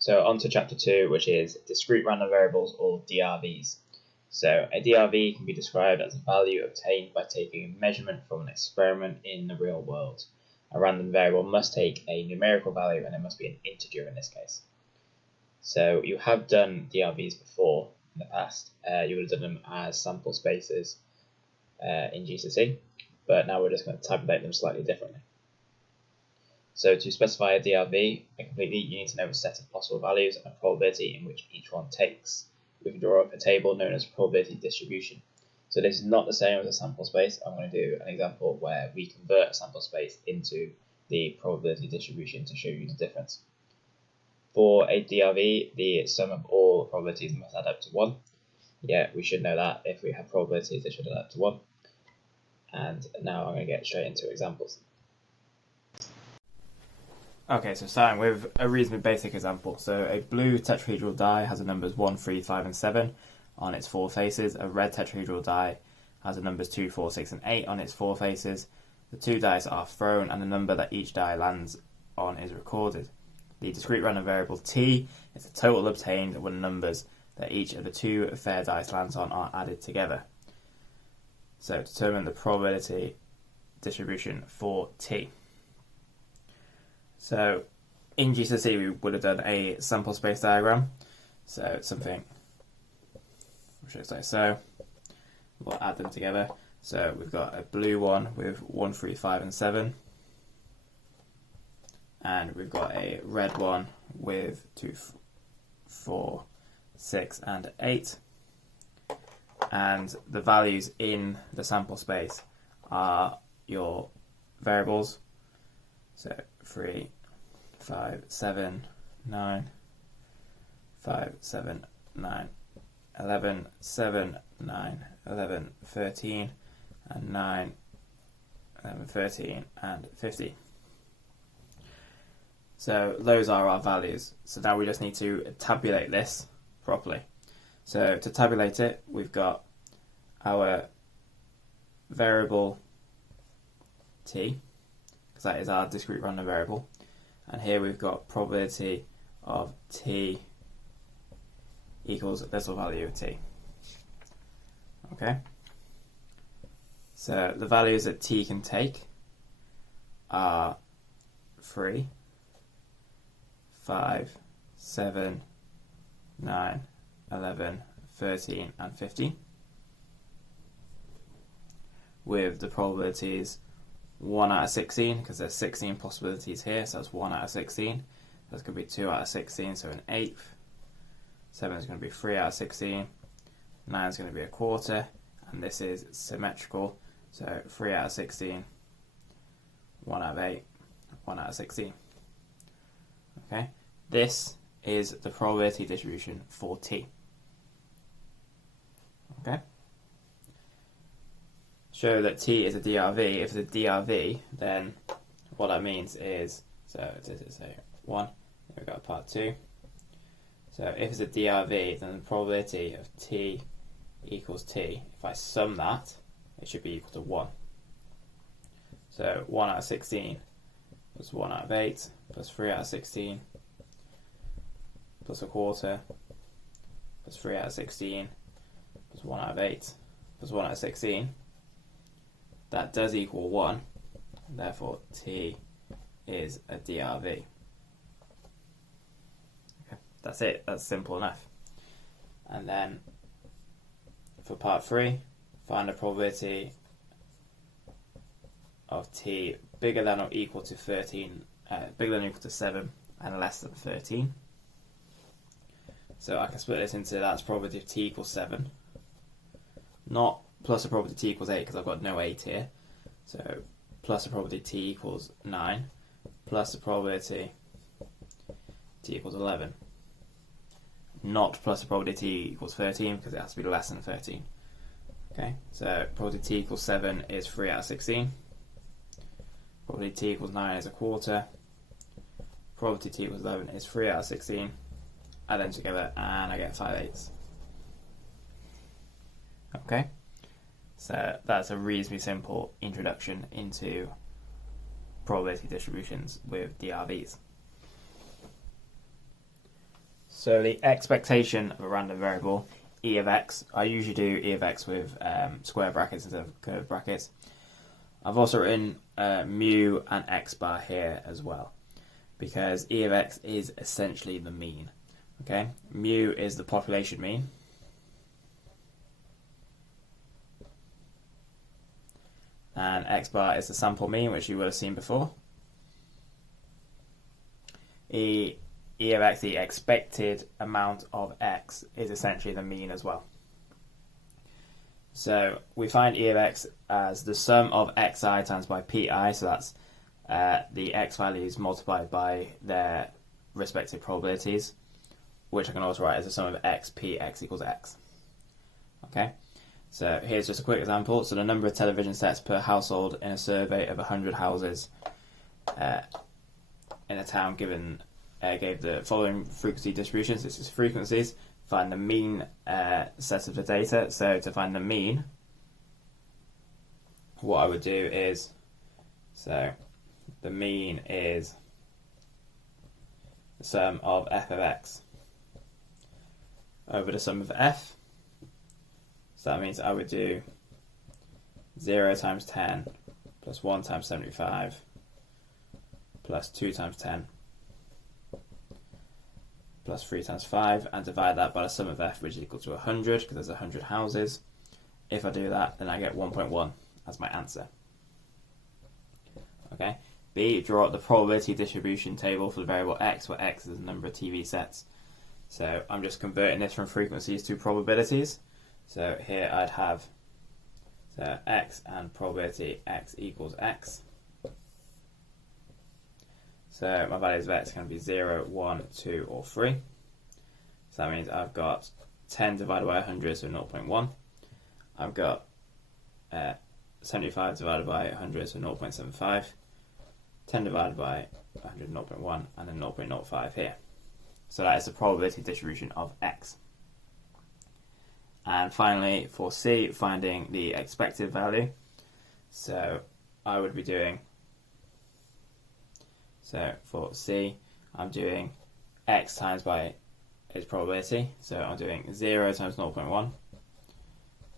So on to chapter 2, which is discrete random variables, or DRVs. So a DRV can be described as a value obtained by taking a measurement from an experiment in the real world. A random variable must take a numerical value, and it must be an integer in this case. So you have done DRVs before in the past. You would have done them as sample spaces in GCSE, but now we're just going to tabulate them slightly differently. So to specify a DRV completely, you need to know a set of possible values and a probability in which each one takes. We can draw up a table known as probability distribution. So this is not the same as a sample space. I'm going to do an example where we convert a sample space into the probability distribution to show you the difference. For a DRV, the sum of all probabilities must add up to 1. Yeah, we should know that. If we have probabilities, they should add up to 1. And now I'm going to get straight into examples. Okay, so starting with a reasonably basic example. So a blue tetrahedral die has the numbers 1, 3, 5 and 7 on its 4 faces. A red tetrahedral die has the numbers 2, 4, 6 and 8 on its 4 faces. The 2 dice are thrown and the number that each die lands on is recorded. The discrete random variable t is the total obtained when the numbers that each of the 2 fair dice lands on are added together. So determine the probability distribution for t. So in GCSE we would have done a sample space diagram. So it's something which looks like so. We'll add them together. So we've got a blue one with 1, 3, 5 and 7. And we've got a red one with 2, 4, 6 and 8. And the values in the sample space are your variables. So 3, 5, 7, 9, 5, 7, 9, 11, 7, 9, 11, 13, and 9, 11, 13, and 50. So those are our values. So now we just need to tabulate this properly. So to tabulate it, we've got our variable t, because that is our discrete random variable, and here we've got probability of t equals this value of t. Okay, so the values that t can take are 3, 5, 7, 9, 11, 13 and 15, with the probabilities 1 out of 16, because there's 16 possibilities here, so that's 1 out of 16. That's going to be 2 out of 16, so an eighth. 7 is going to be 3 out of 16. 9 is going to be a quarter, and this is symmetrical, so 3 out of 16, 1 out of 8, 1 out of 16. Okay, this is the probability distribution for t. Okay. Show that t is a DRV. If it's a DRV, then what that means is, so this is a 1, then we've got part 2. So if it's a DRV, then the probability of t equals t, if I sum that, it should be equal to 1. So 1 out of 16 plus 1 out of 8 plus 3 out of 16 plus a quarter plus 3 out of 16 plus 1 out of 8 plus 1 out of 16. That does equal 1, and therefore t is a DRV. Okay, that's it, that's simple enough. And then for part 3, find the probability of t bigger than or equal to 13, bigger than or equal to 7 and less than 13. So I can split this into that's probability of t equals 7, not plus the probability t equals 8 because I've got no 8 here. So plus the probability t equals 9 plus the probability t equals 11. Not plus the probability t equals 13 because it has to be less than 13. Okay, so probability t equals 7 is 3 out of 16. Probability t equals 9 is a quarter. Probability t equals 11 is 3 out of 16. Add them together and I get 5/8. Okay, so that's a reasonably simple introduction into probability distributions with DRVs. So the expectation of a random variable, e of x, I usually do e of x with square brackets instead of curved brackets. I've also written mu and x bar here as well, because e of x is essentially the mean. Okay, mu is the population mean. And x bar is the sample mean, which you will have seen before. E of x, the expected amount of x, is essentially the mean as well. So we find e of x as the sum of xi times by pi, so that's the x values multiplied by their respective probabilities, which I can also write as the sum of x equals x. Okay, so here's just a quick example. So the number of television sets per household in a survey of 100 houses in a town given gave the following frequency distributions. This is frequencies. Find the mean set of the data. So to find the mean, what I would do is, so the mean is the sum of f of x over the sum of f. So that means I would do 0 times 10 plus 1 times 75 plus 2 times 10 plus 3 times 5 and divide that by the sum of f, which is equal to 100 because there's 100 houses. If I do that, then I get 1.1 as my answer. Okay. B, draw up the probability distribution table for the variable x, where x is the number of TV sets. So I'm just converting this from frequencies to probabilities. So here I'd have x and probability x equals x. So my values of x are going to be 0, 1, 2 or 3. So that means I've got 10 divided by 100, so 0.1. I've got 75 divided by 100, so 0.75. 10 divided by 100, 0.1, and then 0.05 here. So that is the probability distribution of x. And finally, for C, finding the expected value. So I would be doing, so for C, I'm doing x times by its probability. So I'm doing 0 times 0.1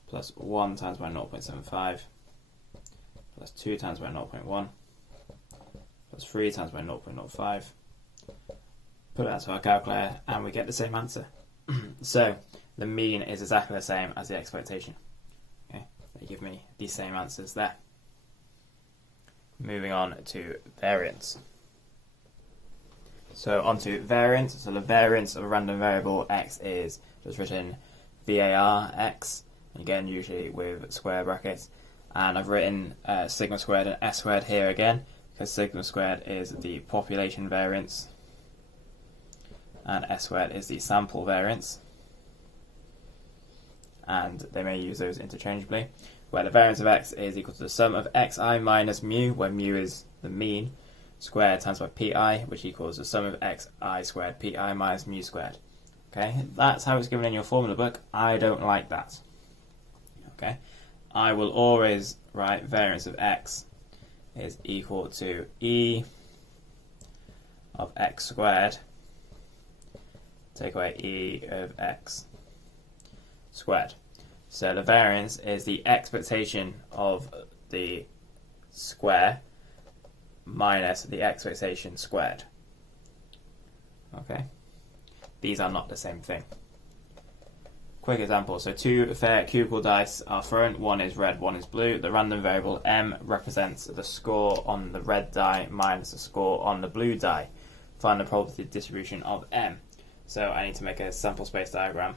plus 1 times by 0.75 plus 2 times by 0.1 plus 3 times by 0.05. Put that to our calculator and we get the same answer. So the mean is exactly the same as the expectation. Okay, they give me the same answers there. Moving on to variance. So on to variance. So the variance of a random variable x is just written var x, again usually with square brackets, and I've written sigma squared and s squared here again because sigma squared is the population variance and s squared is the sample variance, and they may use those interchangeably, where the variance of x is equal to the sum of xi minus mu, where mu is the mean, squared times by pi, which equals the sum of xi squared pi minus mu squared. Okay, that's how it's given in your formula book. I don't like that. Okay, I will always write variance of x is equal to e of x squared, take away e of x squared. So the variance is the expectation of the square minus the expectation squared. Okay, these are not the same thing. Quick example, so two fair cubical dice are thrown, one is red, one is blue. The random variable m represents the score on the red die minus the score on the blue die. Find the probability distribution of m. So I need to make a sample space diagram.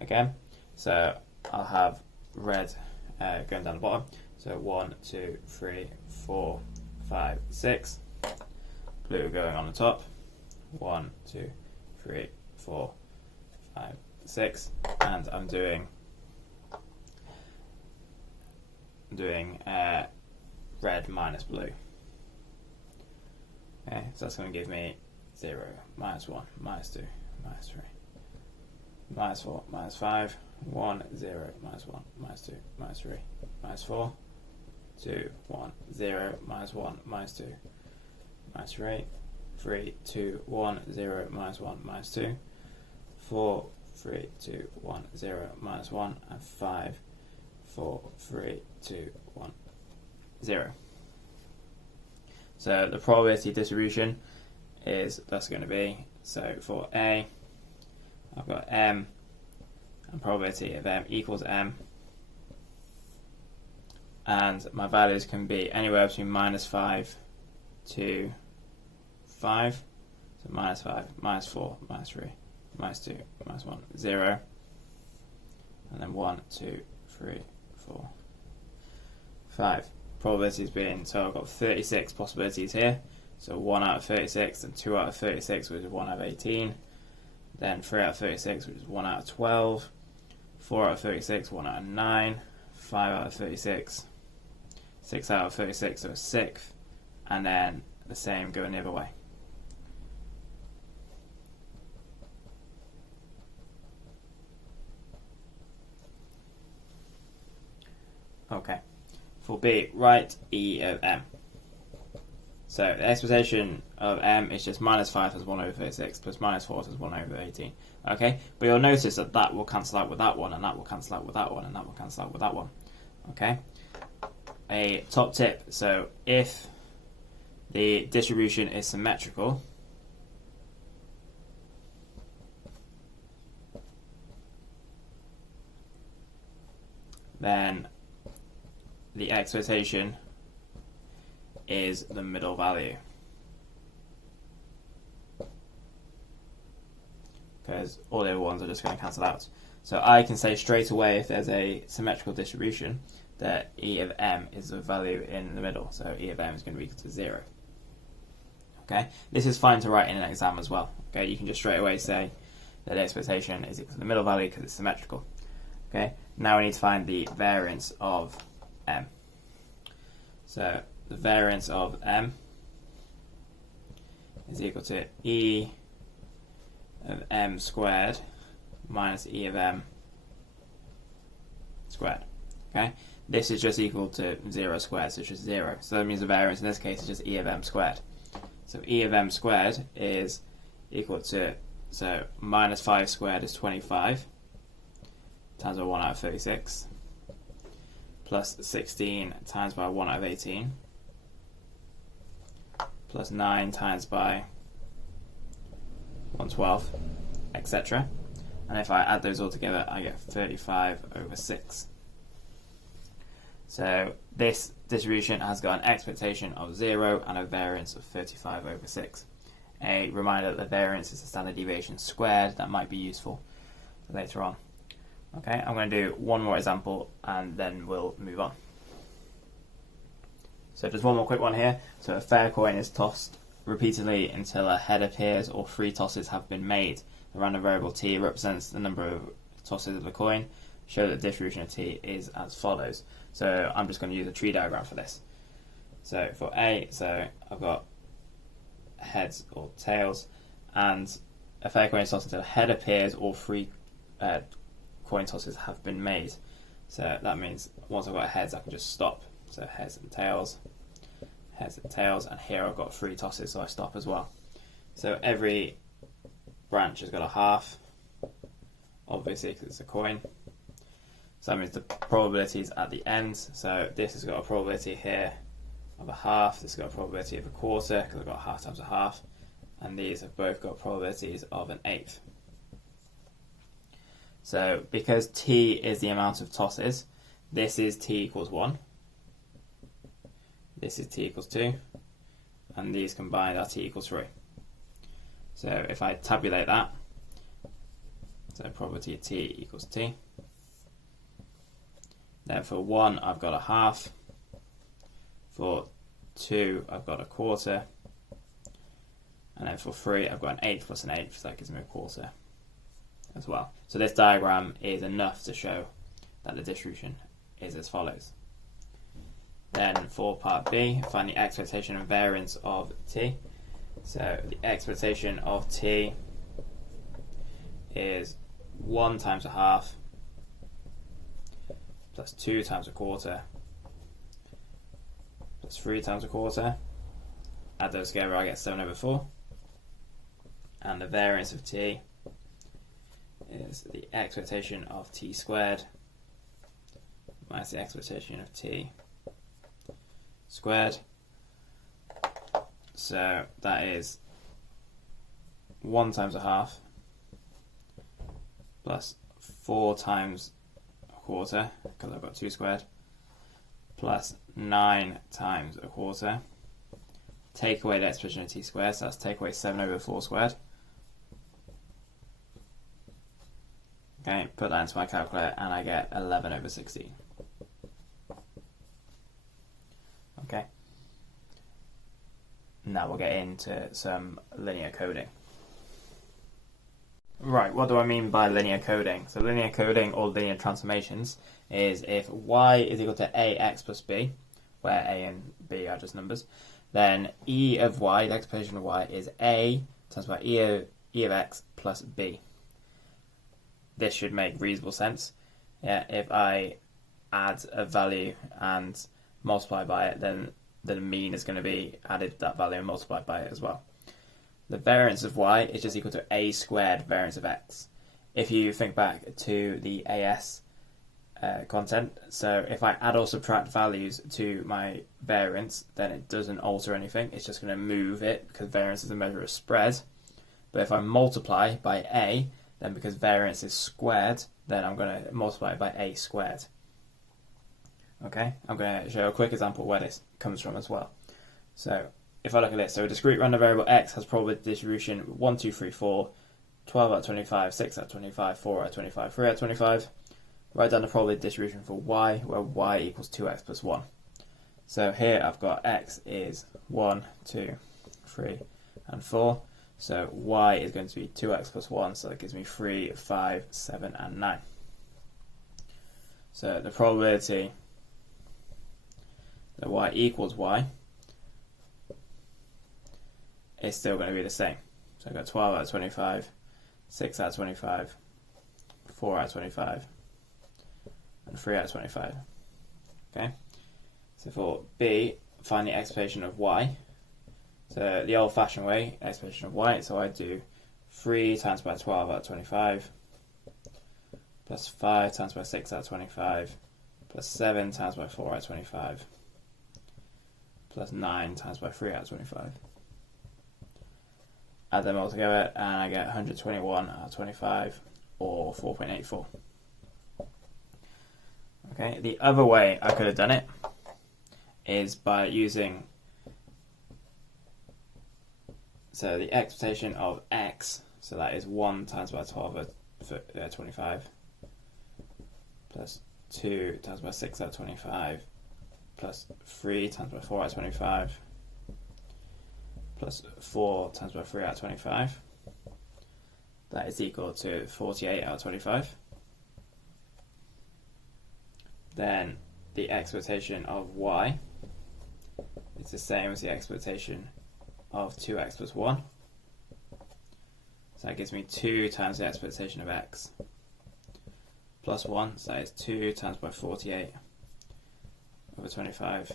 Okay, so I'll have red going down the bottom. So 1, 2, 3, 4, 5, 6. Blue going on the top. 1, 2, 3, 4, 5, 6. And I'm doing red minus blue. Okay, so that's going to give me 0, minus 1, minus 2, minus 3, minus 4, minus 5, 1, 0, minus 1, minus 2, minus 3, minus 4, 2, 1, 0, minus 1, minus 2, minus 3, 3, 2, 1, 0, minus 1, minus 2, 4, 3, 2, 1, 0, minus 1, and 5, 4, 3, 2, 1, 0. So the probability distribution is thus going to be, so for A, I've got M, and probability of M equals M, and my values can be anywhere between minus 5 to 5, so minus 5, minus 4, minus 3, minus 2, minus 1, 0, and then 1, 2, 3, 4, 5. Probabilities being, so I've got 36 possibilities here, so 1 out of 36, and 2 out of 36, which is 1 out of 18, then 3 out of 36, which is 1 out of 12, 4 out of 36, 1 out of 9, 5 out of 36, 6 out of 36, so a sixth, and then the same going the other way. Okay, for B, write E of M. So the expectation of M is just minus 5 times 1 over 36 plus minus 4 times 1 over 18. Okay, but you'll notice that that will cancel out with that one, and that will cancel out with that one, and that will cancel out with that one. Okay, a top tip, so if the distribution is symmetrical, then the expectation is the middle value, because all the other ones are just going to cancel out. So I can say straight away, if there's a symmetrical distribution, that E of M is the value in the middle, so E of M is going to be equal to 0. Okay, this is fine to write in an exam as well. Okay, you can just straight away say that the expectation is equal to the middle value because it's symmetrical. Okay, now we need to find the variance of M. So the variance of M is equal to E of M squared minus E of M squared. Okay, this is just equal to 0 squared, so it's just 0. So that means the variance in this case is just E of M squared. So E of M squared is equal to, so minus 5 squared is 25 times by 1 out of 36 plus 16 times by 1 out of 18 plus 9 times by 112, etc. And if I add those all together, I get 35 over 6. So this distribution has got an expectation of 0 and a variance of 35 over 6. A reminder that the variance is the standard deviation squared. That might be useful later on. Okay, I'm going to do one more example and then we'll move on. So just one more quick one here. So a fair coin is tossed repeatedly until a head appears or 3 tosses have been made. The random variable t represents the number of tosses of the coin. Show that the distribution of t is as follows. So I'm just going to use a tree diagram for this. So for A, so I've got heads or tails, and a fair coin is tossed until a head appears or 3 coin tosses have been made. So that means once I've got heads, I can just stop. So heads and tails, and here I've got 3 tosses, so I stop as well. So every branch has got a half, obviously because it's a coin. So that means the probability is at the end. So this has got a probability here of a half, this has got a probability of a quarter because I've got half times a half, and these have both got probabilities of an eighth. So because t is the amount of tosses, this is t equals 1, this is t equals 2, and these combined are t equals 3. So if I tabulate that, so probability of t equals t. Then for 1 I've got a half, for 2 I've got a quarter, and then for 3 I've got an eighth plus an eighth, so that gives me a quarter as well. So this diagram is enough to show that the distribution is as follows. Then for part B, find the expectation and variance of t. So the expectation of t is 1 times a half plus 2 times a quarter plus 3 times a quarter. Add those together, I get 7 over 4. and the variance of t is the expectation of t squared minus the expectation of t squared. So that is 1 times a half plus 4 times a quarter, because I've got 2 squared, plus 9 times a quarter. Take away the expression of t squared, so that's take away 7 over 4 squared. Okay, put that into my calculator and I get 11 over 16. Okay. Now we'll get into some linear coding. Right, what do I mean by linear coding? So linear coding or linear transformations is if y is equal to ax plus b, where a and b are just numbers, then e of y, the expression of y, is a times by e of x plus b. This should make reasonable sense. Yeah, if I add a value and multiply by it, then the mean is going to be added to that value and multiplied by it as well. The variance of y is just equal to a squared variance of x. If you think back to the AS content, so if I add or subtract values to my variance, then it doesn't alter anything. It's just going to move it because variance is a measure of spread. But if I multiply by a, then because variance is squared, then I'm going to multiply it by a squared. Okay, I'm going to show a quick example where this comes from as well. So if I look at this, so a discrete random variable x has probability distribution 1, 2, 3, 4, 12 out of 25, 6 out of 25, 4 out of 25, 3 out of 25. Write down the probability distribution for y, where y equals 2x plus 1. So here I've got x is 1, 2, 3, and 4. So y is going to be 2x plus 1, so that gives me 3, 5, 7, and 9. So the probability that y equals y is still going to be the same. So I've got 12 out of 25, 6 out of 25, 4 out of 25, and 3 out of 25. Okay. So for b, find the expectation of y. So the old-fashioned way, expectation of y, so I do 3 times by 12 out of 25, plus 5 times by 6 out of 25, plus 7 times by 4 out of 25, plus 9 times by 3 out of 25. Add them all together and I get 121 out of 25, or 4.84. Okay, the other way I could have done it is by using, so the expectation of x, so that is 1 times by 12 out 25, plus 2 times by 6 out 25, plus 3 times by 4 out 25, plus 4 times by 3 out of 25. That is equal to 48 out of 25. Then the expectation of y is the same as the expectation of 2x plus 1. So that gives me 2 times the expectation of x plus 1. So that is 2 times by 48 over 25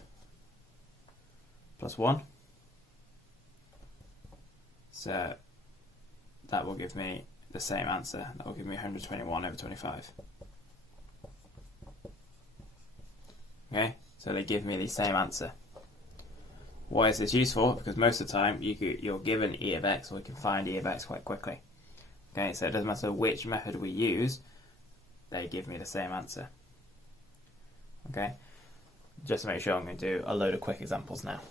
plus 1. So that will give me the same answer. That will give me 121 over 25. Okay, so they give me the same answer. Why is this useful? Because most of the time you're given e of x, or you can find e of x quite quickly. Okay, so it doesn't matter which method we use, they give me the same answer. Okay, just to make sure, I'm going to do a load of quick examples now.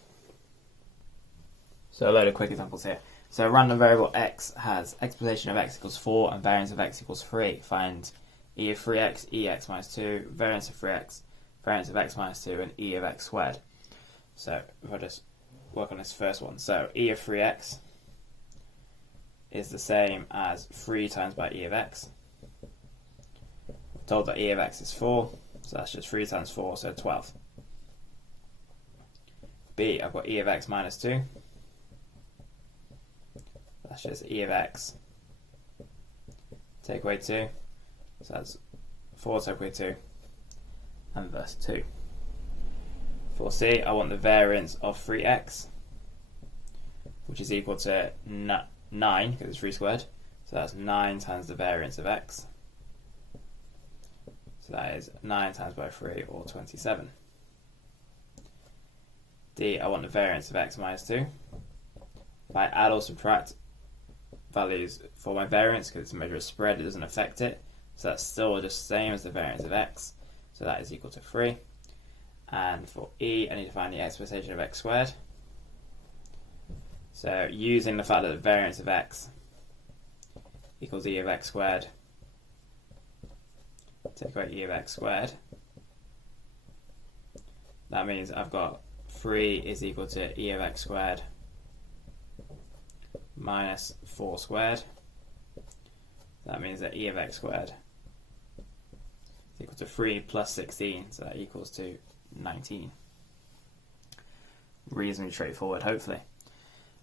So a load of quick examples here. So a random variable x has expectation of x equals 4 and variance of x equals 3. Find e of 3x, ex minus 2, variance of 3x, variance of x minus 2, and e of x squared. So if I just work on this first one. So e of 3x is the same as 3 times by e of x. We're told that e of x is 4, so that's just 3 times 4, so 12. B, I've got e of x minus 2. That's just e of x take away 2, so that's 4 take away 2, and verse 2. For C, I want the variance of 3x, which is equal to 9, because it's 3 squared. So that's 9 times the variance of x. So that is 9 times by 3, or 27. D, I want the variance of x minus 2. If I add or subtract values for my variance, because it's a measure of spread, it doesn't affect it. So that's still just the same as the variance of x. So that is equal to 3. And for E, I need to find the expectation of x squared. So using the fact that the variance of x equals E of x squared, take away E of x squared, that means I've got 3 is equal to E of x squared minus 4 squared. That means that E of x squared is equal to 3 plus 16, so that equals to 19. Reasonably straightforward, hopefully.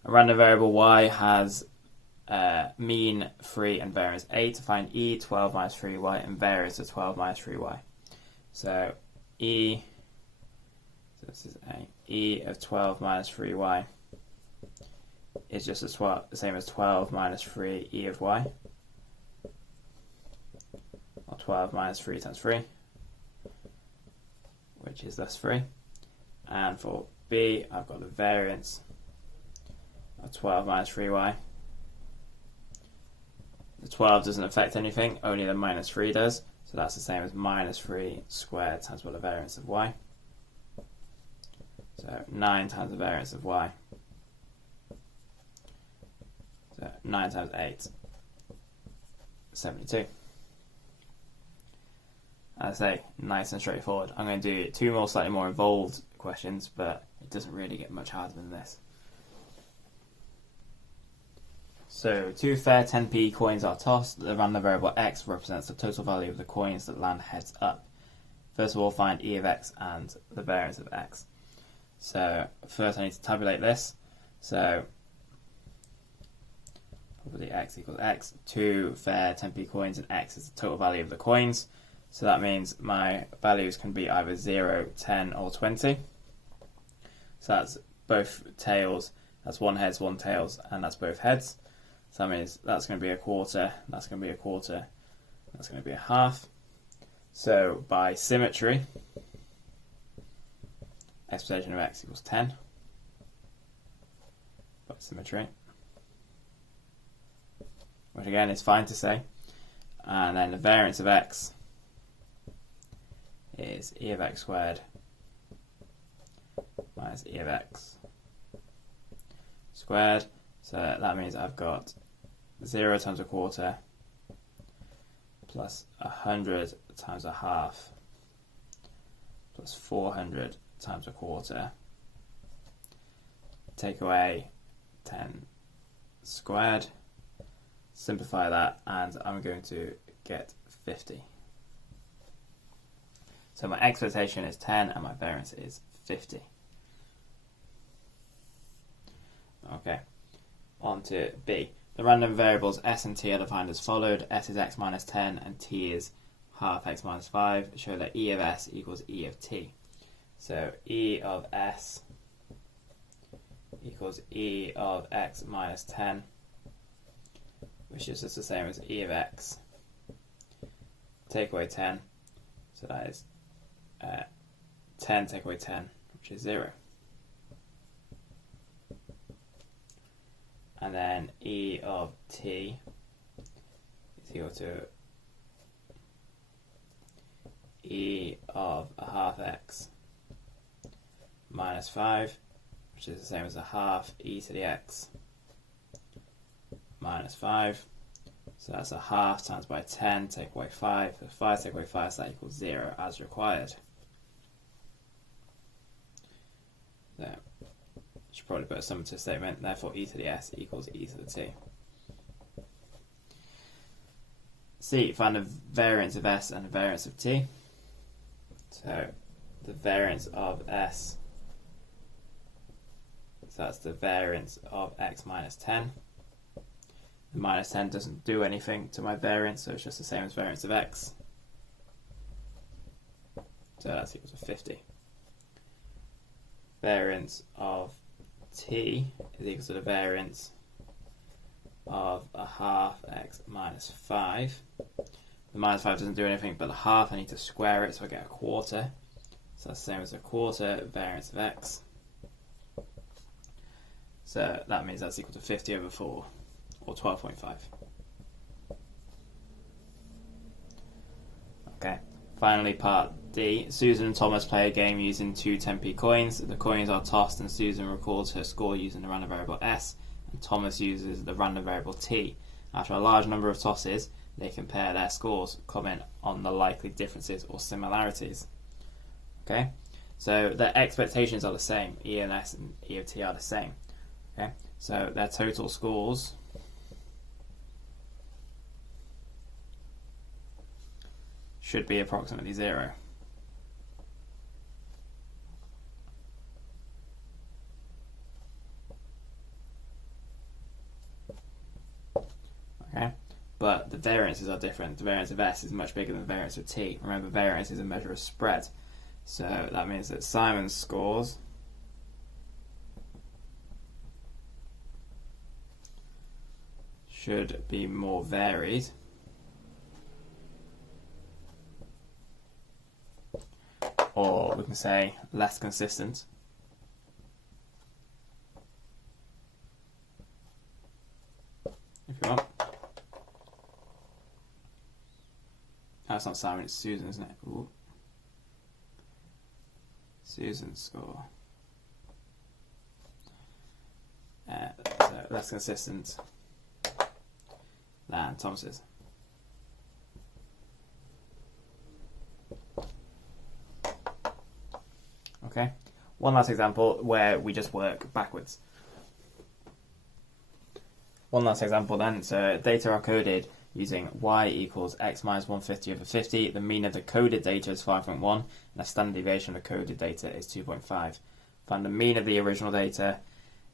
A random variable y has mean 3 and variance 8. To find E, 12 minus 3y, and variance of 12 minus 3y. So E, so this is A, E of 12 minus 3y is just the same as 12 minus 3 E of y, or 12 minus 3 times 3, which is thus 3. And for B, I've got the variance of 12 minus 3y. The 12 doesn't affect anything, only the minus 3 does, so that's the same as minus 3 squared times the variance of y. So 9 times the variance of y. So 9 times 8, 72. As I say, nice and straightforward. I'm going to do 2 more slightly more involved questions, but it doesn't really get much harder than this. So 2 fair 10p coins are tossed. The random variable x represents the total value of the coins that land heads up. First of all, find E of x and the variance of x. So first I need to tabulate this. So probably x equals x. 2 fair 10p coins, and x is the total value of the coins. So that means my values can be either 0, 10, or 20. So that's both tails, that's 1 heads, 1 tails, and that's both heads. So that means that's going to be a quarter, that's going to be a quarter, that's going to be a half. So by symmetry, expectation of x equals 10. By symmetry. Which again is fine to say. And then the variance of x is E of x squared minus E of x squared. So that means I've got 0 times a quarter plus 100 times a half plus 400 times a quarter. Take away 10 squared. Simplify that, and I'm going to get 50. So my expectation is 10 and my variance is 50. Okay, on to B. The random variables s and t are defined as followed. S is x minus 10 and t is half x minus 5. Show that E of s equals E of t. So E of s equals E of x minus 10, which is just the same as E of x. Take away 10, so that is 10 take away 10, which is 0. And then E of t is equal to E of a half x minus 5, which is the same as a half e to the x minus 5. So that's a half times by 10, take away 5. So 5 take away 5, so that equals 0 as required. So should probably put a summative statement, therefore E to the s equals E to the t. C, find the variance of s and the variance of t. So the variance of s, so that's the variance of x minus 10. The minus 10 doesn't do anything to my variance, so it's just the same as variance of x. So that's equal to 50. Variance of t is equal to the variance of a half x minus 5. The minus 5 doesn't do anything, but the half, I need to square it, so I get a quarter. So that's the same as a quarter variance of x. So that means that's equal to 50 over 4, or 12.5. Okay, finally part D. Susan and Thomas play a game using 2 10p coins. The coins are tossed and Susan records her score using the random variable s, and Thomas uses the random variable t. After a large number of tosses, they compare their scores, comment on the likely differences or similarities. Okay, so their expectations are the same. E and S and E of t are the same. Okay, so their total scores should be approximately 0. Okay, but the variances are different. The variance of S is much bigger than the variance of T. Remember, variance is a measure of spread. So that means that Simon's scores should be more varied, or we can say less consistent. If you want. Oh, it's not Simon, it's Susan, isn't it? Ooh. Susan's score. So less consistent than Thomas's. Okay, one last example where we just work backwards. One last example then. So data are coded using y equals x minus 150 over 50. The mean of the coded data is 5.1 and the standard deviation of the coded data is 2.5. Find the mean of the original data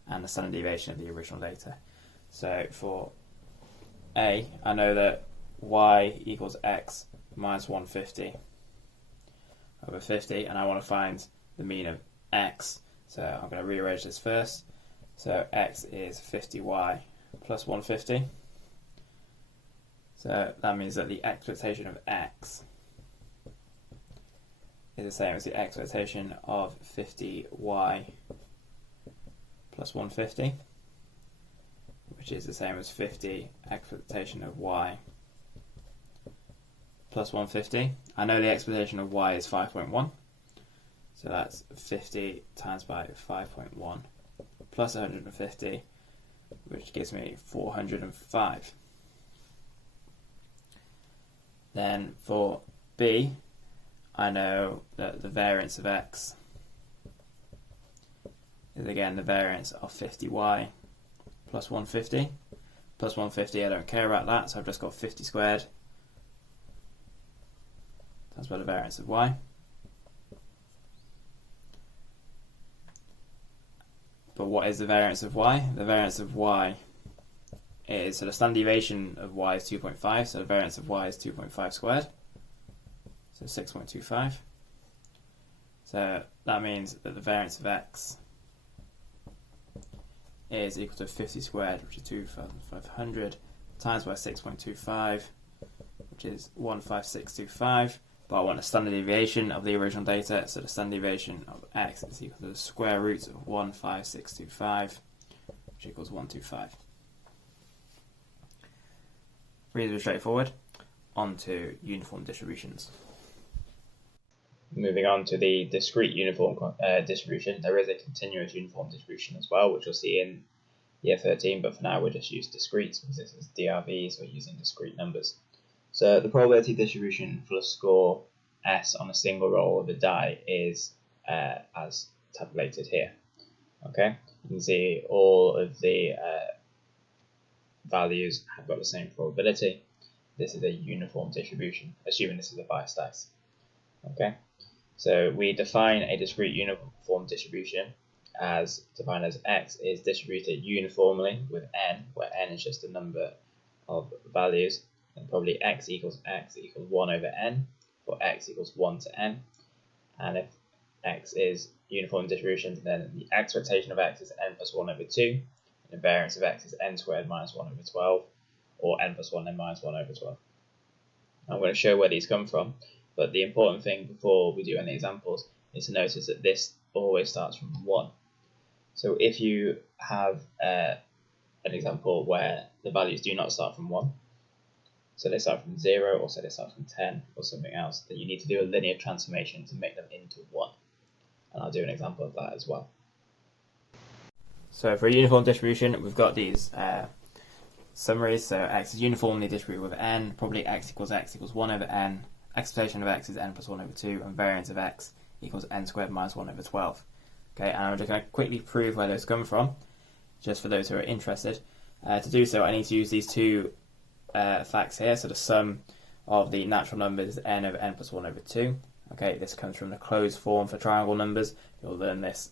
and the standard deviation of the original data. So for A, I know that y equals x minus 150 over 50, and I want to find the mean of x. So I'm going to rearrange this first. So x is 50y plus 150. So that means that the expectation of x is the same as the expectation of 50y plus 150, which is the same as 50 expectation of y plus 150. I know the expectation of y is 5.1, so that's 50 times by 5.1 plus 150, which gives me 405. Then for B, I know that the variance of x is again the variance of 50y plus 150. Plus 150, I don't care about that, so I've just got 50 squared times by the variance of y. But what is the variance of y? The variance of y is, so the standard deviation of y is 2.5, so the variance of y is 2.5 squared, so 6.25. So that means that the variance of x is equal to 50 squared, which is 2,500, times by 6.25, which is 15625. But I want a standard deviation of the original data, so the standard deviation of x is equal to the square root of 15625, which equals 125. Reasonably straightforward. On to uniform distributions. Moving on to the discrete uniform distribution, there is a continuous uniform distribution as well, which you'll see in year 13, but for now we'll just use discrete because this is DRVs, we're using discrete numbers. So the probability distribution for the score S on a single roll of a die is as tabulated here. Okay, you can see all of the values have got the same probability. This is a uniform distribution, assuming this is a biased dice. Okay, so we define a discrete uniform distribution as defined as x is distributed uniformly with n, where n is just a number of values, and probably x equals 1 over n, for x equals 1 to n. And if x is uniform distribution, then the expectation of x is n plus 1 over 2, and the variance of x is n squared minus 1 over 12, or n plus 1 n minus 1 over 12. I'm going to show where these come from, but the important thing before we do any examples is to notice that this always starts from 1. So if you have an example where the values do not start from 1, so they start from 0, or so they start from 10, or something else, then you need to do a linear transformation to make them into 1. And I'll do an example of that as well. So for a uniform distribution, we've got these summaries. So x is uniformly distributed with n, probably x equals 1 over n, expectation of x is n plus 1 over 2, and variance of x equals n squared minus 1 over 12. Okay, and I'm just going to quickly prove where those come from, just for those who are interested. To do so, I need to use these two facts here. So the sum of the natural numbers is n over n plus 1 over 2. Okay, this comes from the closed form for triangle numbers. You'll learn this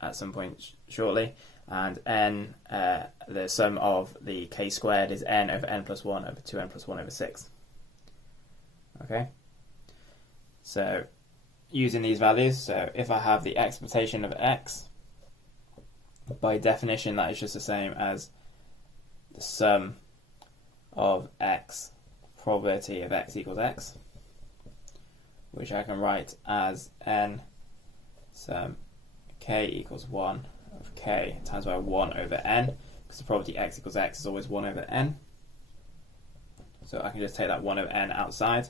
at some point shortly. And n, the sum of the k squared is n over n plus 1 over 2n plus 1 over 6. Okay, so using these values, so if I have the expectation of x, by definition that is just the same as the sum of x, probability of x equals x, which I can write as n sum k equals 1 of k times by 1 over n, because the probability x equals x is always 1 over n. So I can just take that 1 over n outside,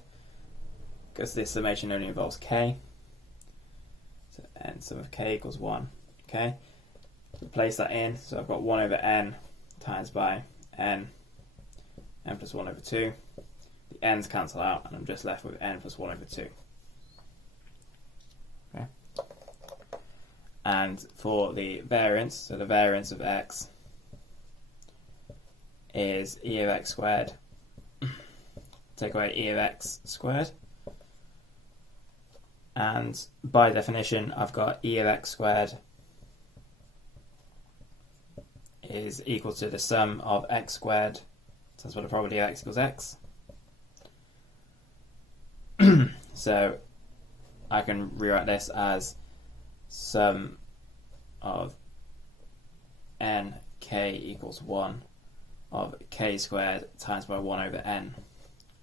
because this summation only involves k. So n sum of k equals 1. Okay, replace that in, so I've got 1 over n times by n plus 1 over 2. The n's cancel out, and I'm just left with n plus 1 over 2. Okay. And for the variance, so the variance of x is e of x squared. Take away e of x squared. And by definition, I've got e of x squared is equal to the sum of x squared. So that's what the probability of x equals x. So I can rewrite this as sum of n k equals 1 of k squared times by 1 over n.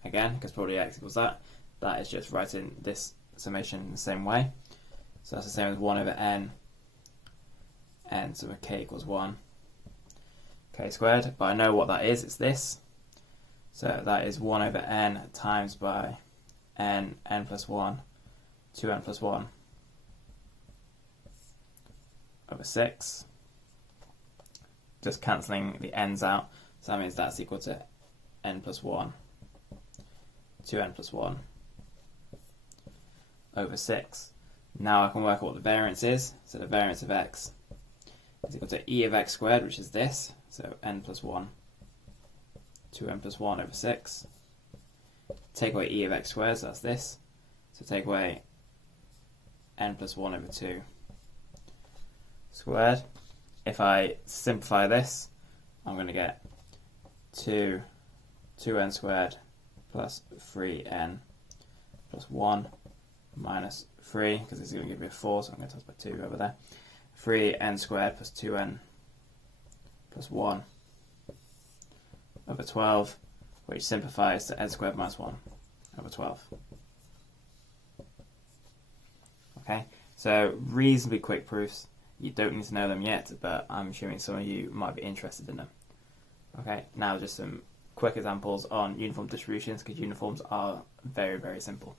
Again, because probability of x equals that. That is just writing this summation in the same way. So that's the same as 1 over n sum of k equals 1 k squared. But I know what that is, it's this. So that is 1 over n times by n plus 1, 2n plus 1 over 6. Just cancelling the n's out. So that means that's equal to n plus 1, 2n plus 1 over 6. Now I can work out what the variance is. So the variance of x is equal to e of x squared, which is this. So n plus 1, 2n plus 1 over 6. Take away e of x squared, so that's this. So take away n plus 1 over 2 squared. If I simplify this, I'm going to get 2n squared plus 3n plus 1 minus 3, because this is going to give me a 4, so I'm going to times by 2 over there. 3n squared plus 2n plus 1 over 12, which simplifies to n squared minus 1 over 12. Okay, so reasonably quick proofs. You don't need to know them yet, but I'm assuming some of you might be interested in them. Okay, now just some quick examples on uniform distributions, because uniforms are very, very simple.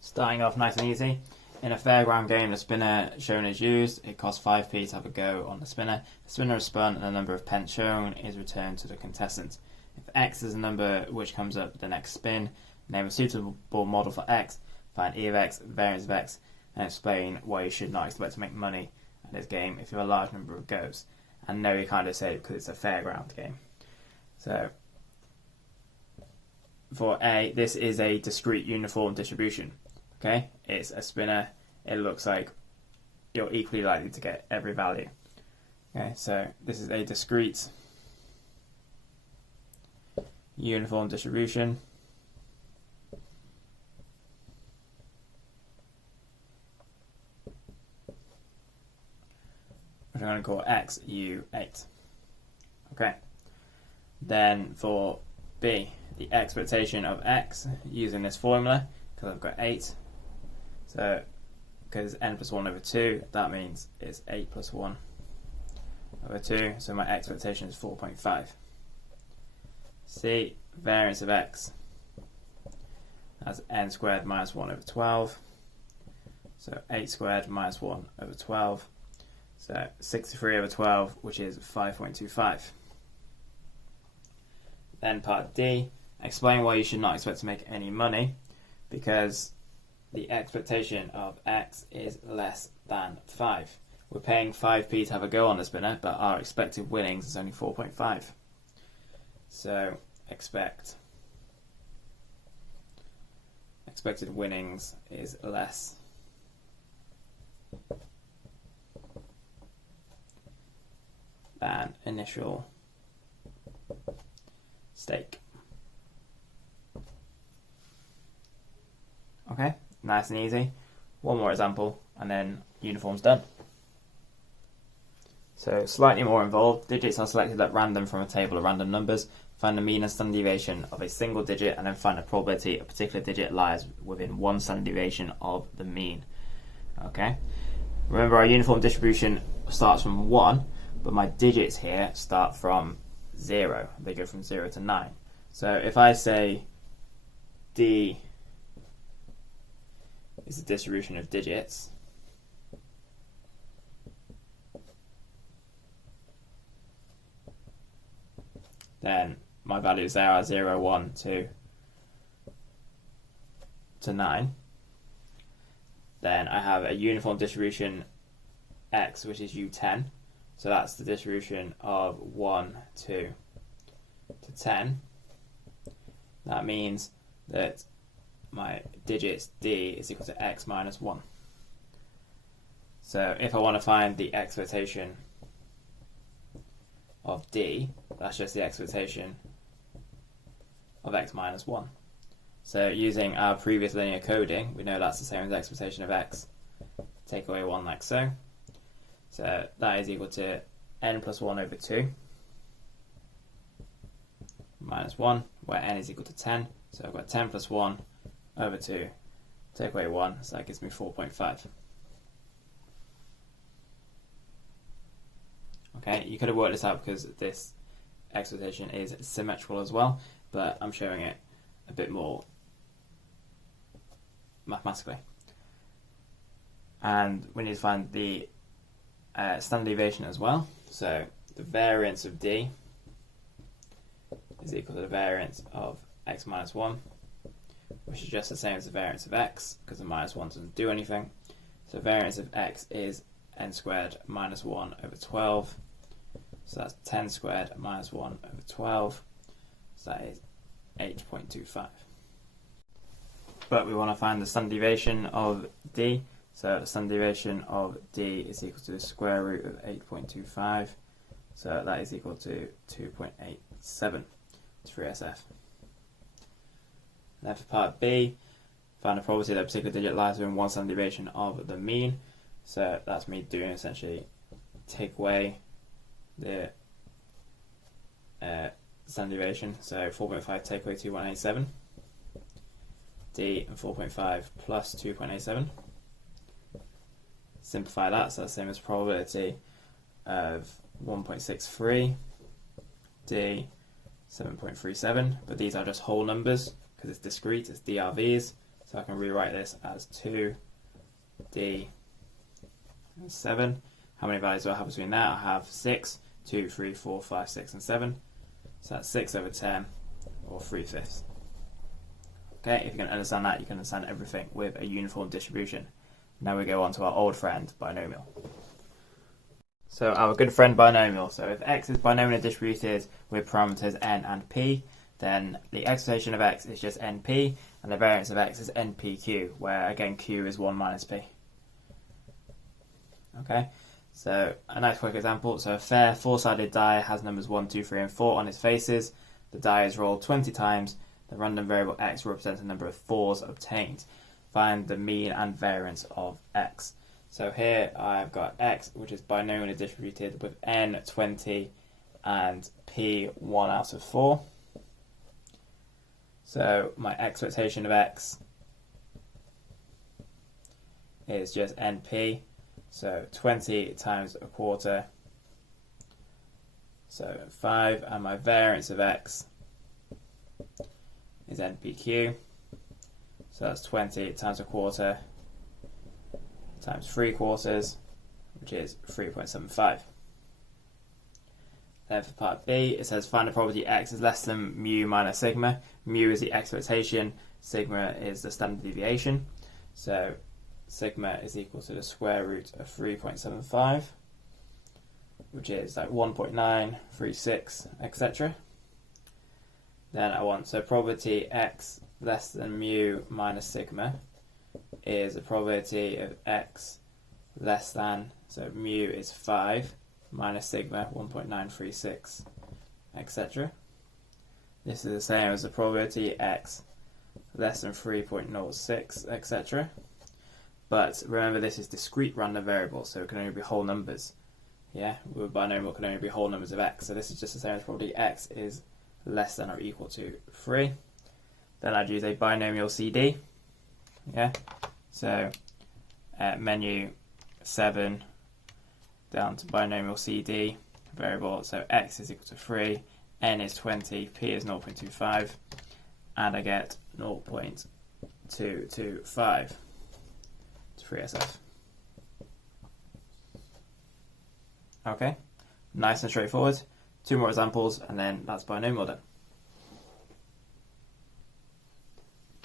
Starting off nice and easy. In a fairground game, the spinner shown is used. It costs 5p to have a go on the spinner. The spinner is spun and the number of pence shown is returned to the contestant. If x is the number which comes up the next spin, name a suitable model for x, find e of x, variance of x, and explain why you should not expect to make money at this game if you have a large number of goes. And no, you can't just say it because it's a fairground game. So, for A, this is a discrete uniform distribution. Okay, it's a spinner. It looks like you're equally likely to get every value. Okay, so this is a discrete uniform distribution. Which I'm going to can call x u8. Okay. Then for b, the expectation of x using this formula, because I've got 8. So because n plus 1 over 2, that means it's 8 plus 1 over 2. So my expectation is 4.5. C, variance of x, that's n squared minus 1 over 12. So 8 squared minus 1 over 12. So 63 over 12, which is 5.25. Then part D, explain why you should not expect to make any money, because the expectation of x is less than 5. We're paying 5p to have a go on the spinner, but our expected winnings is only 4.5. So expected winnings is less than initial stake. Okay, nice and easy. One more example and then uniform's done. So slightly more involved, digits are selected at random from a table of random numbers. Find the mean and standard deviation of a single digit and then find the probability a particular digit lies within one standard deviation of the mean. Okay, remember our uniform distribution starts from 1, but my digits here start from 0. They go from 0 to 9. So if I say D is the distribution of digits, then my values there are 0, 1, 2 to 9. Then I have a uniform distribution x, which is u10. So that's the distribution of 1, 2 to 10. That means that my digits d is equal to x minus 1. So if I want to find the expectation of d, that's just the expectation of x minus 1. So using our previous linear coding, we know that's the same as the expectation of x. Take away 1 like so. So that is equal to n plus 1 over 2 minus 1, where n is equal to 10. So I've got 10 plus 1 over 2, take away 1, so that gives me 4.5. Okay, you could have worked this out because this expectation is symmetrical as well, but I'm showing it a bit more mathematically. And we need to find the standard deviation as well. So the variance of d is equal to the variance of x minus 1, which is just the same as the variance of x, because the minus 1 doesn't do anything. So variance of x is n squared minus 1 over 12. So that's 10 squared minus 1 over 12. So that is 8.25. But we want to find the standard deviation of d. So the standard deviation of d is equal to the square root of 8.25. So that is equal to 2.87 for SF. Then for part B, find the probability that a particular digit lies within one standard deviation of the mean. So that's me doing essentially take away the standard deviation. So 4.5 take away 2.87. D and 4.5 plus 2.87. Simplify that, so that's the same as probability of 1.63. D 7.37, but these are just whole numbers because it's discrete, it's DRVs, so I can rewrite this as 2, D, and 7. How many values do I have between that? I have 6, 2, 3, 4, 5, 6, and 7. So that's 6 over 10, or 3/5. Okay, if you can understand that, you can understand everything with a uniform distribution. Now we go on to our old friend, binomial. So our good friend binomial. So if x is binomially distributed with parameters n and p, then the expectation of x is just np, and the variance of x is npq, where again q is 1 minus p. Okay, so a nice quick example. So a fair four-sided die has numbers 1, 2, 3, and 4 on its faces. The die is rolled 20 times. The random variable x represents the number of 4s obtained. Find the mean and variance of x. So here I've got x, which is binomially distributed with n 20 and p 1 out of 4. So my expectation of x is just np, so 20 times a quarter, so 5, and my variance of x is npq, so that's 20 times a quarter times 3 quarters, which is 3.75. Then for part B, it says find the probability x is less than mu minus sigma. Mu is the expectation, sigma is the standard deviation. So sigma is equal to the square root of 3.75, which is like 1.936, etc. Then I want, so probability x less than mu minus sigma is the probability of x less than, so mu is 5, minus sigma 1.936, etc. This is the same as the probability x less than 3.06, etc. But remember, this is discrete random variable, so it can only be whole numbers. Yeah, with binomial can only be whole numbers of x, so this is just the same as probability x is less than or equal to 3. Then I'd use a binomial CD. Yeah, so menu 7 down to binomial CD variable, so x is equal to 3, n is 20, p is 0.25, and I get 0.225 to 3SF. Okay, nice and straightforward. 2 more examples and then that's binomial done.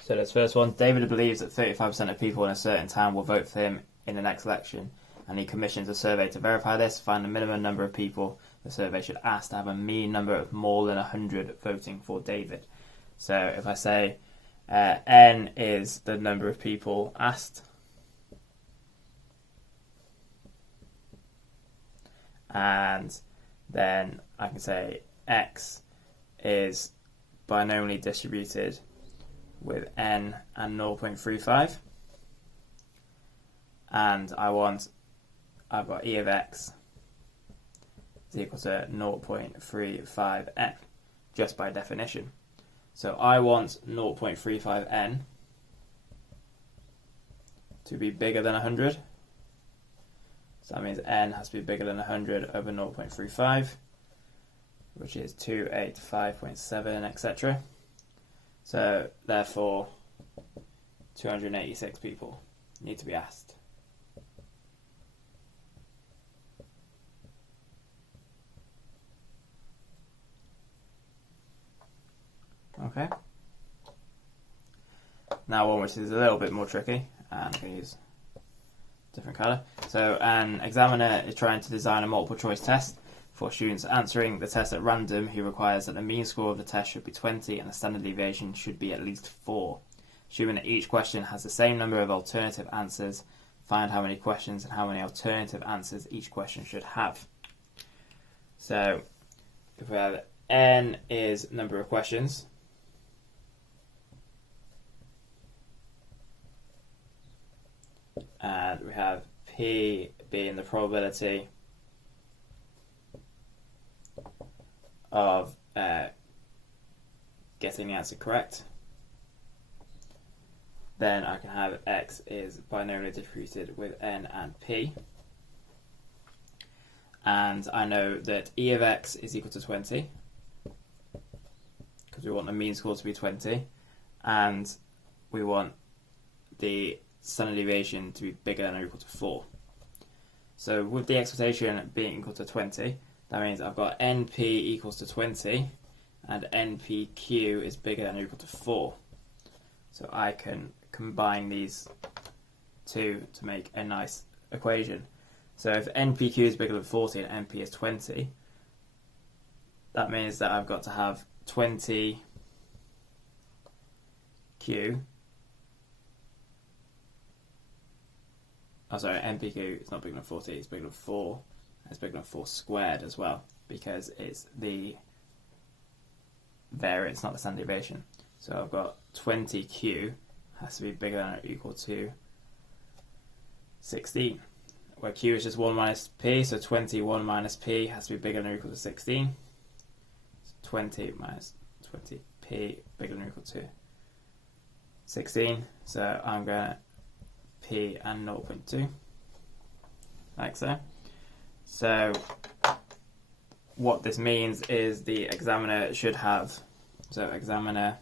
So this first one, David believes that 35% of people in a certain town will vote for him in the next election, and he commissions a survey to verify this. Find the minimum number of people the survey should ask to have a mean number of more than 100 voting for David. So if I say n is the number of people asked, and then I can say x is binomially distributed with n and 0.35, and I've got e of x is equal to 0.35n, just by definition. So I want 0.35n to be bigger than 100. So that means n has to be bigger than 100 over 0.35, which is 285.7, etc. So therefore 286 people need to be asked. Okay. Now one which is a little bit more tricky, and I'm going to use a different colour. So an examiner is trying to design a multiple choice test for students answering the test at random. He requires that the mean score of the test should be 20 and the standard deviation should be at least 4. Assuming that each question has the same number of alternative answers, find how many questions and how many alternative answers each question should have. So if we have n is number of questions, and we have p being the probability of getting the answer correct, then I can have x is binomially distributed with n and p, and I know that e of x is equal to 20 because we want the mean score to be 20, and we want the standard deviation to be bigger than or equal to 4. So with the expectation being equal to 20, that means I've got np equals to 20 and npq is bigger than or equal to 4. So I can combine these two to make a nice equation. So if npq is bigger than 40 and np is 20, that means that I've got to have 20q npq is not bigger than 40, it's bigger than 4. It's bigger than 4 squared as well, because it's the variance, not the standard deviation. So I've got 20q has to be bigger than or equal to 16. where q is just 1 minus p, so 21 minus p has to be bigger than or equal to 16. So 20 minus 20p bigger than or equal to 16. So I'm going to p and 0.2, like so. So what this means is the examiner should have, so examiner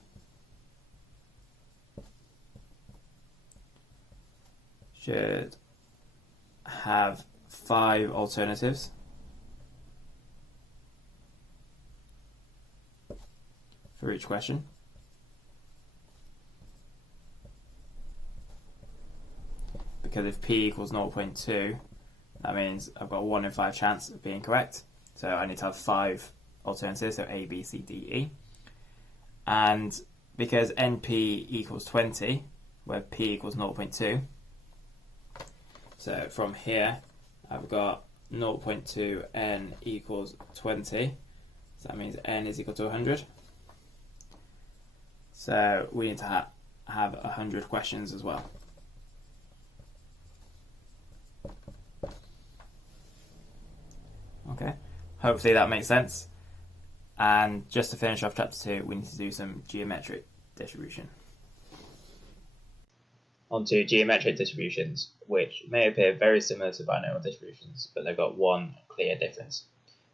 should have 5 alternatives for each question. Because if p equals 0.2, that means I've got a 1 in 5 chance of being correct. So I need to have 5 alternatives, so A, B, C, D, E. And because NP equals 20, where P equals 0.2, so from here I've got 0.2 N equals 20, so that means N is equal to 100. So we need to have 100 questions as well. Okay, hopefully that makes sense. And just to finish off chapter 2, we need to do some geometric distribution. Onto geometric distributions, which may appear very similar to binomial distributions, but they've got one clear difference.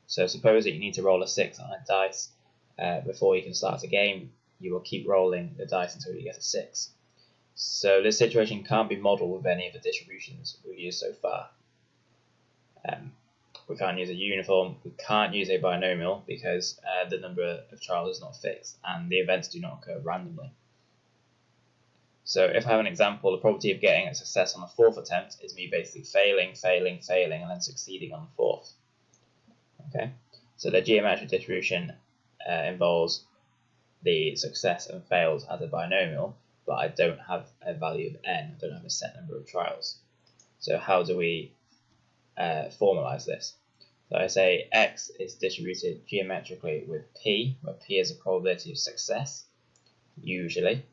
So suppose that you need to roll a 6 on a dice before you can start a game. You will keep rolling the dice until you get a 6. So this situation can't be modelled with any of the distributions we've used so far. We can't use a uniform, we can't use a binomial because the number of trials is not fixed and the events do not occur randomly. So if I have an example, the probability of getting a success on the 4th attempt is me basically failing, and then succeeding on the 4th. Okay, so the geometric distribution involves the success and fails as a binomial, but I don't have a value of n, I don't have a set number of trials. So how do we formalize this? So I say x is distributed geometrically with p, where p is a probability of success, usually.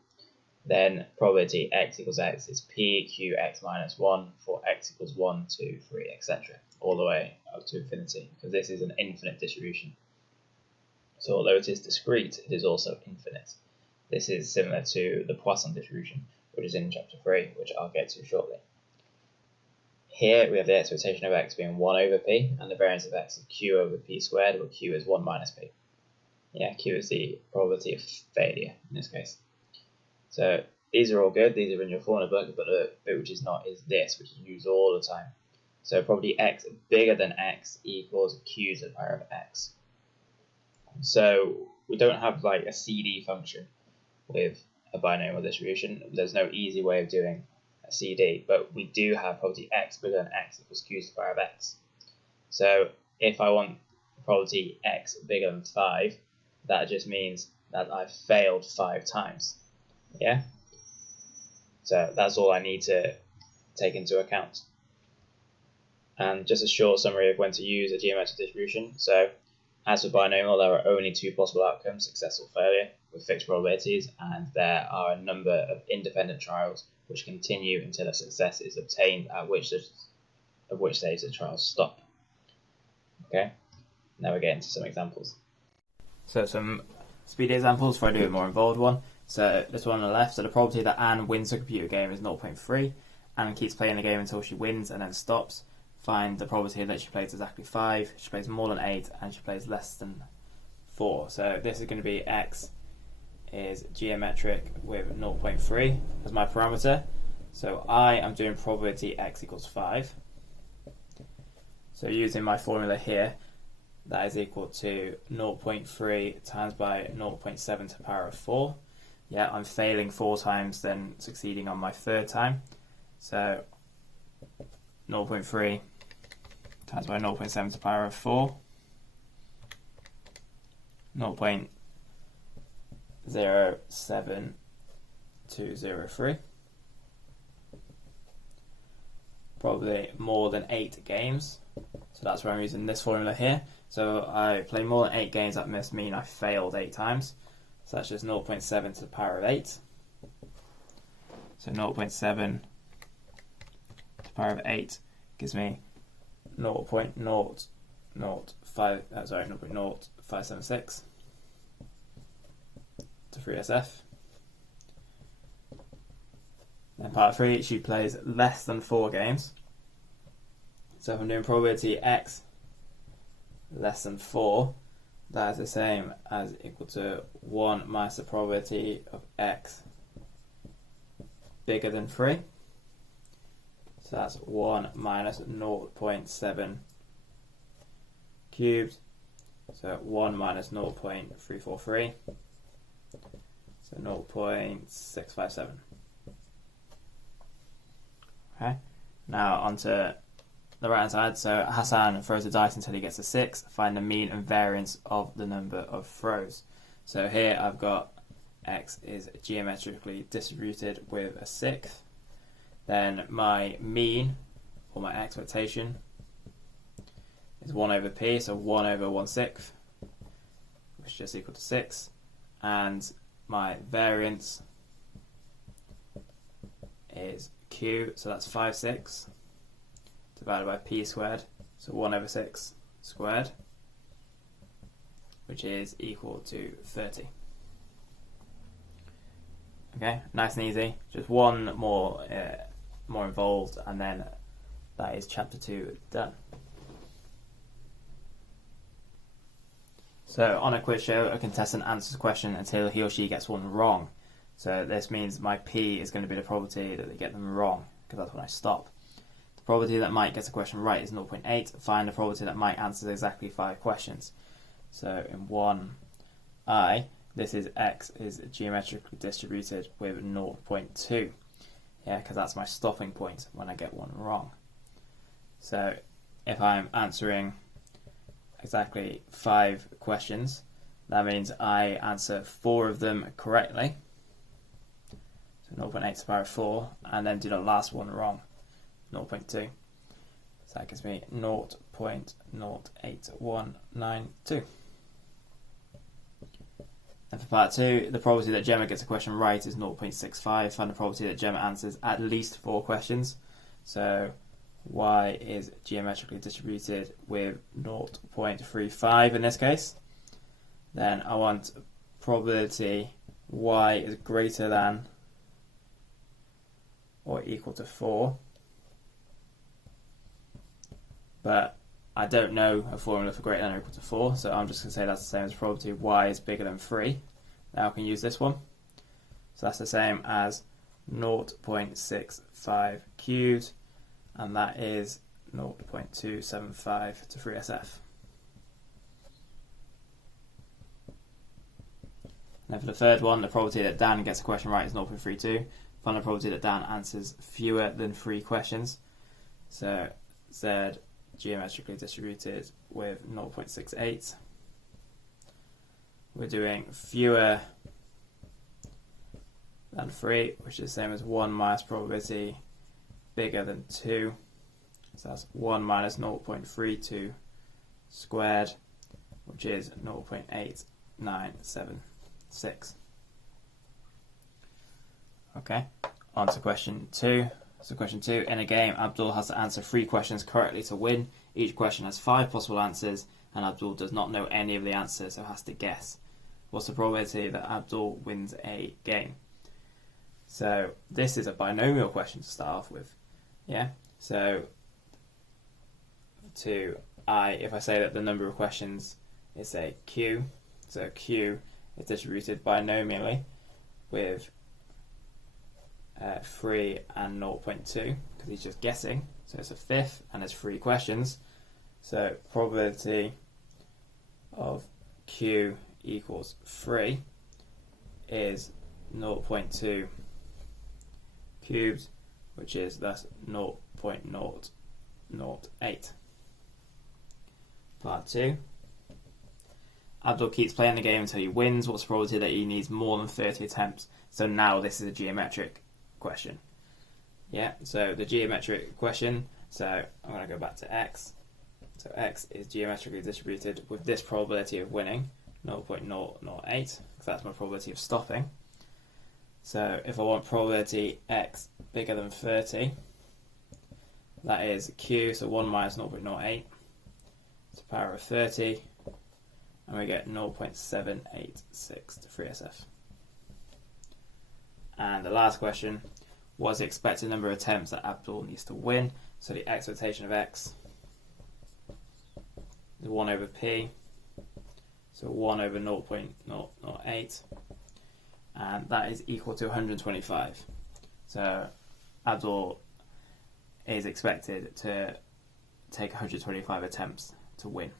Then probability x equals x is p q x minus 1 for x equals 1, 2, 3, etc. all the way up to infinity, because this is an infinite distribution. So although it is discrete, it is also infinite. This is similar to the Poisson distribution, which is in chapter 3, which I'll get to shortly. Here we have the expectation of x being 1 over p, and the variance of x is q over p squared, where q is 1 minus p. Yeah, q is the probability of failure in this case. So these are all good, these are in your formula book, but the bit which is not is this, which is used all the time. So probability x bigger than x equals q to the power of x. So we don't have like a CD function with a binomial distribution. There's no easy way of doing a CD, but we do have probability x bigger than x equals q to the power of x. So if I want probability x bigger than 5, that just means that I've failed 5 times. Yeah? So that's all I need to take into account. And just a short summary of when to use a geometric distribution. So as for binomial, there are only 2 possible outcomes, success or failure, with fixed probabilities, and there are a number of independent trials which continue until a success is obtained, at which stage the trials stop. Okay, now we get into some examples. So some speedy examples before I do a more involved one. So this one on the left, so the probability that Anne wins a computer game is 0.3. Anne keeps playing the game until she wins and then stops. Find the probability that she plays exactly 5, she plays more than 8, and she plays less than 4. So this is going to be x is geometric with 0.3 as my parameter. So I am doing probability x equals 5. So using my formula here, that is equal to 0.3 times by 0.7 to the power of 4. Yeah, I'm failing 4 times, then succeeding on my 3rd time. So 0.3 times by 0.7 to the power of 4. 0.07203. Probably more than 8 games. So that's why I'm using this formula here. So I play more than 8 games, that must mean I failed 8 times. So that's just 0.7 to the power of 8. So 0.7 to the power of 8 gives me 0.0576 to 3SF. Then part 3, she plays less than 4 games. So if I'm doing probability X less than 4, that is the same as equal to 1 minus the probability of X bigger than 3. So that's 1 minus 0.7 cubed. So 1 minus 0.343. So 0.657. Okay. Now onto the right hand side. So Hassan throws a dice until he gets a 6. Find the mean and variance of the number of throws. So here I've got X is geometrically distributed with a 6. Then my mean, or my expectation, is 1 over P, so 1 over 1/6, which is just equal to 6. And my variance is Q, so that's 5/6, divided by P squared, so 1 over 6 squared, which is equal to 30. Okay, nice and easy. Just one more involved, and then that is chapter 2 done. So on a quiz show, a contestant answers a question until he or she gets one wrong. So this means my P is going to be the probability that they get them wrong, because that's when I stop. The probability that Mike gets a question right is 0.8. Find the probability that Mike answers exactly 5 questions. So in 1I, this is X is geometrically distributed with 0.2. Yeah, because that's my stopping point when I get one wrong. So if I'm answering exactly 5 questions, that means I answer 4 of them correctly. So 0.8 to the power of 4, and then do the last one wrong, 0.2. So that gives me 0.08192. And for part 2, the probability that Gemma gets a question right is 0.65. Find the probability that Gemma answers at least 4 questions. So Y is geometrically distributed with 0.35 in this case. Then I want probability Y is greater than or equal to 4. But I don't know a formula for greater than or equal to 4, so I'm just going to say that's the same as probability Y is bigger than 3. Now I can use this one. So that's the same as 0.65 cubed, and that is 0.275 to 3SF. And then for the third one, the probability that Dan gets a question right is 0.32. Find the probability that Dan answers fewer than 3 questions. So Z geometrically distributed with 0.68. We're doing fewer than 3, which is the same as 1 minus probability bigger than 2. So that's 1 minus 0.32 squared, which is 0.8976. Okay, on to question 2. So question 2, in a game, Abdul has to answer 3 questions correctly to win. Each question has 5 possible answers, and Abdul does not know any of the answers, so has to guess. What's the probability that Abdul wins a game? So this is a binomial question to start off with. Yeah, so to I, if I say that the number of questions is, say, Q, so Q is distributed binomially with 3 and 0.2, because he's just guessing, so it's a fifth and there's 3 questions, so probability of Q equals 3 is 0.2 cubed, which is thus 0.008. Part 2. Abdul keeps playing the game until he wins. What's the probability that he needs more than 30 attempts? So now this is a geometric question. Yeah, so the geometric question, so I'm going to go back to X. So X is geometrically distributed with this probability of winning, 0.008, because that's my probability of stopping. So if I want probability X bigger than 30, That is Q, so 1 minus 0.08 to the power of 30, and we get 0.786 to 3SF. And the last question, what is the expected number of attempts that Abdul needs to win? So the expectation of X is 1 over P, so 1 over 0.008, and that is equal to 125. So Abdul is expected to take 125 attempts to win.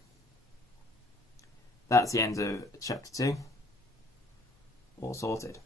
That's the end of chapter 2. All sorted.